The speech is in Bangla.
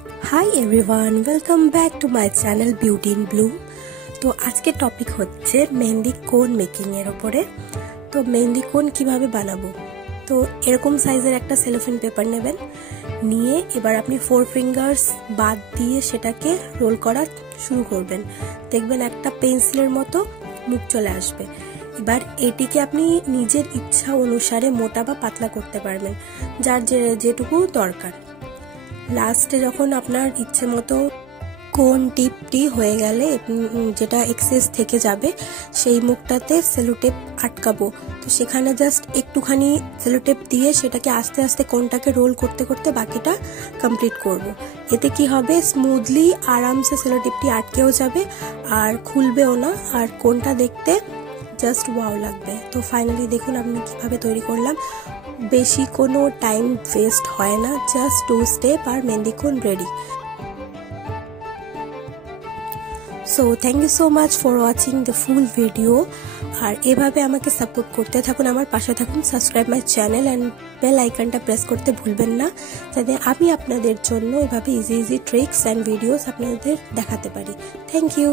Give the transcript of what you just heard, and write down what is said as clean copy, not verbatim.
Hi everyone, welcome back to my channel Beauty in Bloom. तो आज के टपिक হচ্ছে মেহেন্দি কোন মেকিং এর উপরে। তো মেহেন্দি কোন কিভাবে বানাবো। তো এরকম সাইজের একটা সেলোফেন পেপার নেবেন, নিয়ে এবার আপনি 4 ফিঙ্গার্স বাদ দিয়ে সেটাকে রোল করা শুরু করবেন। দেখবেন একটা পেন্সিলের মতো মুখ চলে আসবে। এবার এটিকে আপনি নিজের ইচ্ছা অনুসারে মোটা বা পাতলা করতে পারবেন, যার যেটুকু দরকার। লাস্টে যখন আপনার ইচ্ছে মতো কোন টিপটি হয়ে গেলে যেটা এক্সেস থেকে যাবে সেই মুখটাতে সেলোটেপ আটকাবো। তো সেখানে জাস্ট একটুখানি সেলোটেপ দিয়ে সেটাকে আস্তে আস্তে কোনটাকে রোল করতে করতে বাকিটা কমপ্লিট করব। এতে কি হবে, স্মুথলি আরামসে সেলোটেপটি আটকেও যাবে আর খুলবেও না, আর কোনটা দেখতে জাস্ট ওয়াও লাগবে। তো ফাইনালি দেখুন আমি কিভাবে তৈরি করলাম। বেশি কোনো টাইম ওয়েস্ট হয় না, জাস্ট 2 স্টেপ আর মেহেন্দি কোন ready. So thank you so much for watching the full video. আর এভাবে আমাকে সাপোর্ট করতে থাকুন, আমার পাশে থাকুন। Subscribe my channel and bell আইকনটা প্রেস করতে ভুলবেন না, যাতে আমি আপনাদের জন্য এভাবে ইজি ট্রিক্স অ্যান্ড ভিডিওস আপনাদের দেখাতে পারি। Thank you.